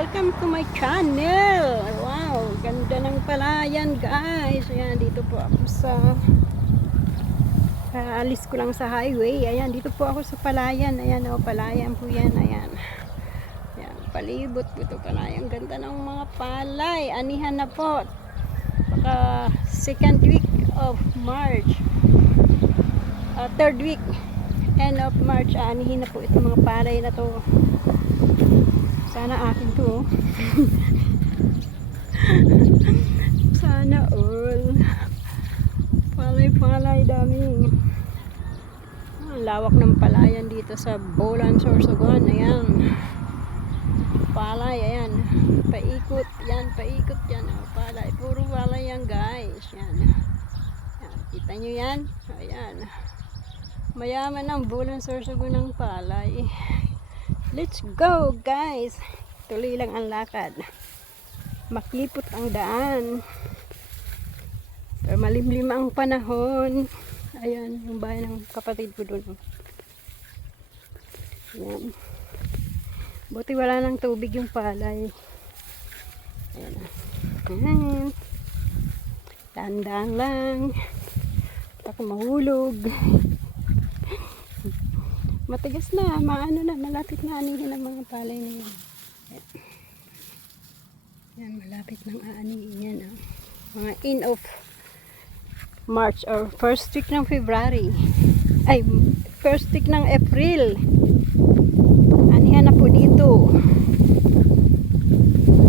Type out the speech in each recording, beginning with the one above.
Welcome to my channel. Wow, ganda ng palayan guys. Ayan, dito po ako sa alis ko lang sa highway. Ayan, dito po ako sa palayan. Ayan, oh, palayan po yan. Ayan. Ayan, palibot po ito palayan. Ganda ng mga palay. Anihan na po. Baka second week of March. Third week. End of March. Anihin na po itong mga palay na to. Sana akin to. Sana all. Palay-palay dami. Ang lawak ng palayan dito sa Bolan, Sorsogon. Ayan. Palay, ayan. Paikot. Yan, paikot yan. Oh, palay. Puro palay yan guys. Yan. Yan. Kita nyo yan? Ayan. Mayaman ang Bolan, Sorsogon ng palay. Let's go guys. Tuloy lang ang lakad. Maklipot ang daan. Pero malimlim ang panahon. Ayan, yung bahay ng kapatid ko doon. Ayan. Buti wala nang tubig yung palay. Ayan. Ayan. Tandaan lang. Ako mahulog. Matigas na, maano na, malapit na anihin ang mga palay na yan. Yan, malapit nang aanihin yan. Oh. Mga end of March or first week ng February. Ay, first week ng April. Anihan na po dito.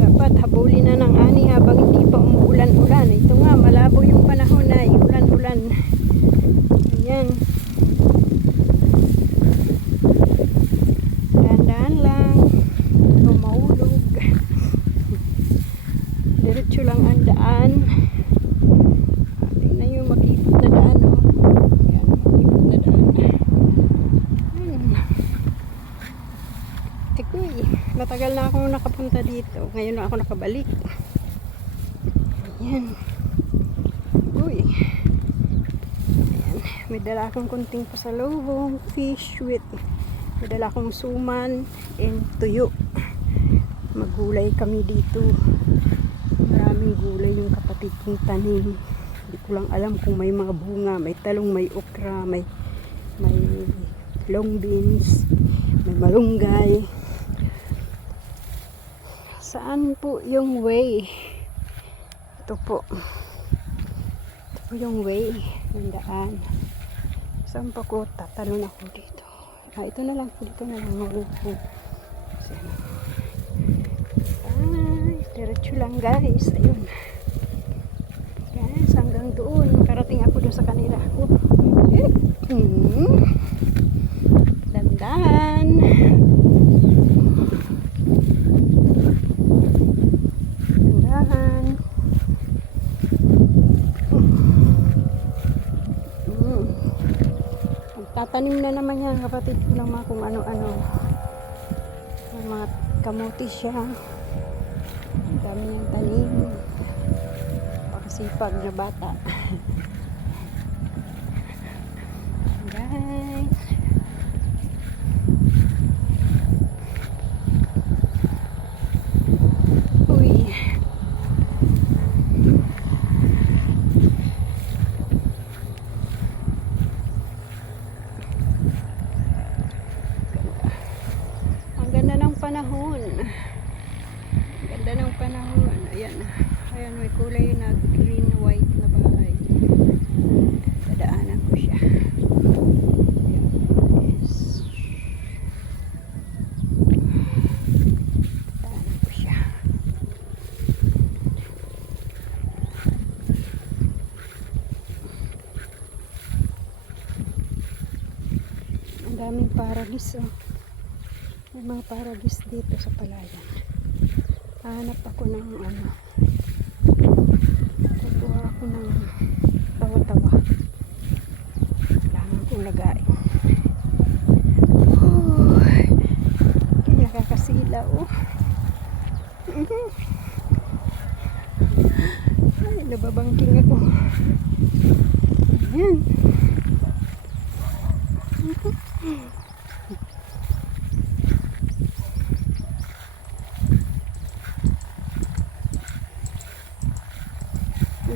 Dapat habulin na ng ani habang hindi pa umuulan-ulan. Ito nga, malabo yung panahon ay ulan-ulan. Ayan. Diretso lang ang daan. Tingnan nyo, makipot na daan. Oh. Ayan, makipot na daan. Ikoy, matagal na akong nakapunta dito. Ngayon na ako nakabalik. Ayan. Uy. Ayan. May dala akong kunting pasalubong. Fish with. May dala akong suman and tuyo. Magulay kami dito. Maraming gulay yung kapatid kong tanim. Hindi ko lang alam kung may mga bunga, may talong, may okra, may long beans, may malunggay. Saan po yung way? Ito po. Ito po yung way, yung daan. Saan pa ko tatalon ako dito? Ito na lang po, dito na lang ako. Diretso lang guys. Ayun. Guys, hanggang doon. Karating ako doon sa kanila. Dandan. Dandan. Tatanim na naman yan kapatid ko ng mga kung ano-ano. Mga kamuti siya. Dami niyang tanim. Pakasipag na bata. Guys. Uy. Ang ganda ng panahon. Ganda ng panahon. Ayan. Ayan, may kulay na green, white na bahay. Dadaanan ko siya. Ayan. Yes. Dadaanan ko siya. Ang daming paragis, oh. May mga paragis dito sa palayan. Hanap ako ng ano. Kukuha ako ng tawa-tawa. Kailangan kong lagay. Nakakasila oh. Ay, nababangking ako. Ayan.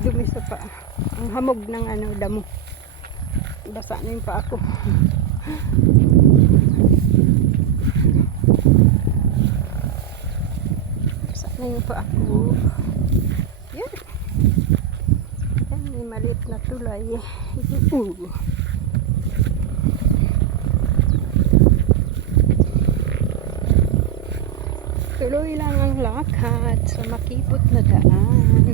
Madumi sa pa. Ang hamog ng ano, damo. Basa na yung pa ako. Basa na yung pa ako. Yan. Yan, may maliit na tulay. Tuloy lang ang lakad sa makipot na daan.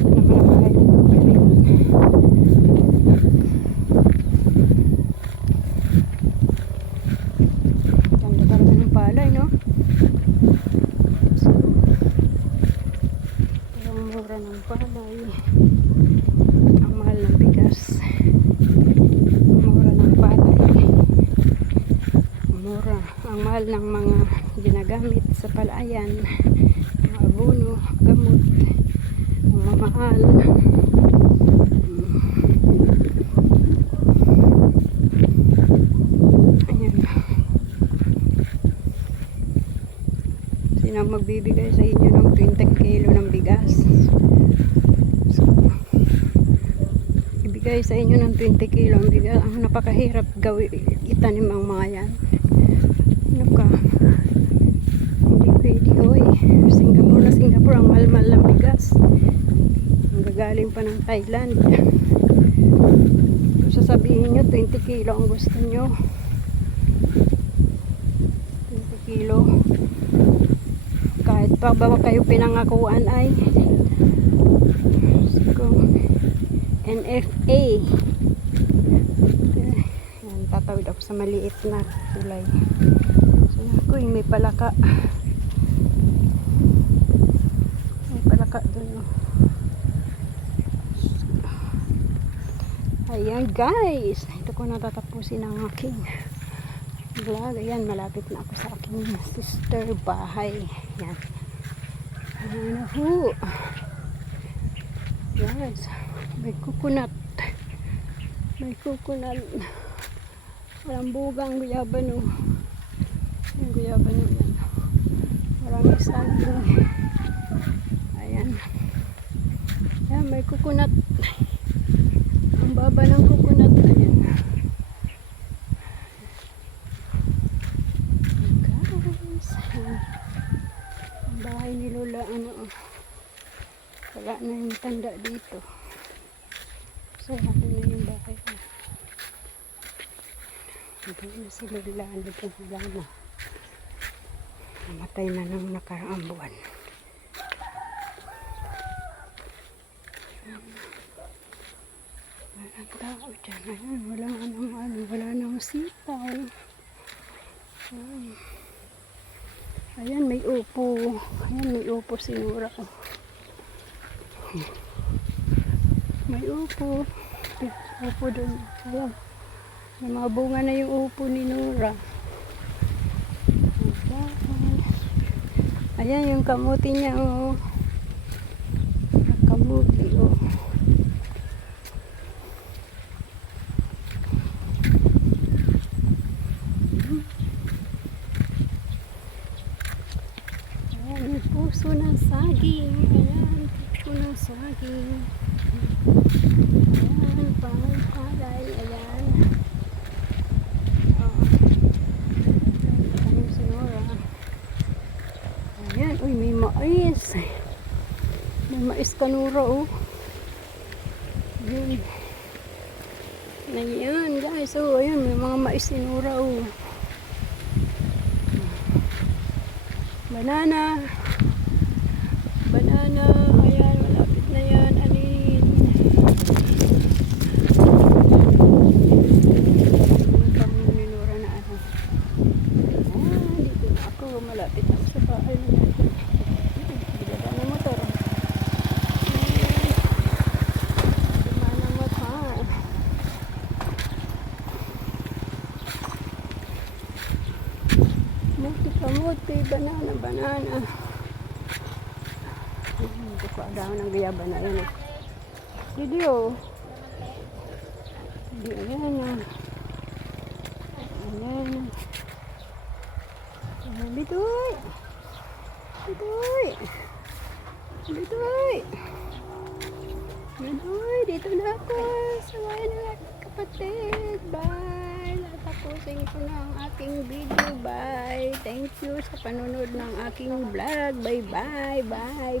Ito naman ang bahay dito. Ganda talaga ng palay, no? So, ang mura ng palay. Ang mahal ng bigas. Ang mura ng palay. Mura. Ang mahal ng mga ginagamit sa palayan, mga abono, gamot, ang mamahal. Ayan. Sino ang magbibigay sa inyo ng 20 kilo ng bigas? So, ibigay sa inyo ng 20 kilo ang bigas. Ang napakahirap gawin, itanim ang mga yan. Ano ka? Hindi pwede, oy. Singapore ang mahal-mahal ng bigas. Ang gagaling pa ng Thailand. Kung sasabihin nyo 20 kilo ang gusto nyo, 20 kilo, kahit pa ba kayo pinangakuan ay NFA. Yan, tatawid ako sa maliit na tulay. So, uy, may palaka. May palaka dun, oh. Ayan, guys. Ito ko natatapusin ang aking vlog. Ayan, malapit na ako sa aking sister bahay. Ayan. Ayan na ho. Guys, may coconut. May coconut. Walang bugang guyabano. Yung guyabano yan. Maraming saging. Ayan. Ayan, may coconut. Ang baba ng coconut. Ayan. Guys. Ang bahay ni Lola. Ano. Wala na yung tanda dito. So, ano na yung bahay na. Hindi na si Lola. Dito wala na. Namatay na ng nakaraang buwan. Walang tao dyan. Ayan, walang ano, wala nang sitaw. Ayan, may upo. Ayan, may upo sinura. May upo. Upo doon. Ayan. May mga bunga na yung upo ni Nora. Ayan yung kamuti niya, oh. Kamuti, oh. Ayan yung puso ng saging. Ayan, puso ng saging. Ayan, palay. Ayan. Ayan, uy, may mais. May mais kanura, oh. Ayan. Ayan, guys, oh, ayan, may mga mais sinura, oh. Banana. Banana, ayan, malapit na yan, alin. Kami ninura na ano. Ah, dito na ako, malapit ako sa bahay na yan. Bigada na motor. Dumana motor. Muti, banana. Hindi ko daw ng gayaba na yan. Video. Ayan na. Ayan. Bitoy. Uy, dito na ako. Saway na kapatid. Bye. Natapusin ko na ang aking video. Bye. Thank you sa panunod ng aking vlog. Bye bye. Bye bye.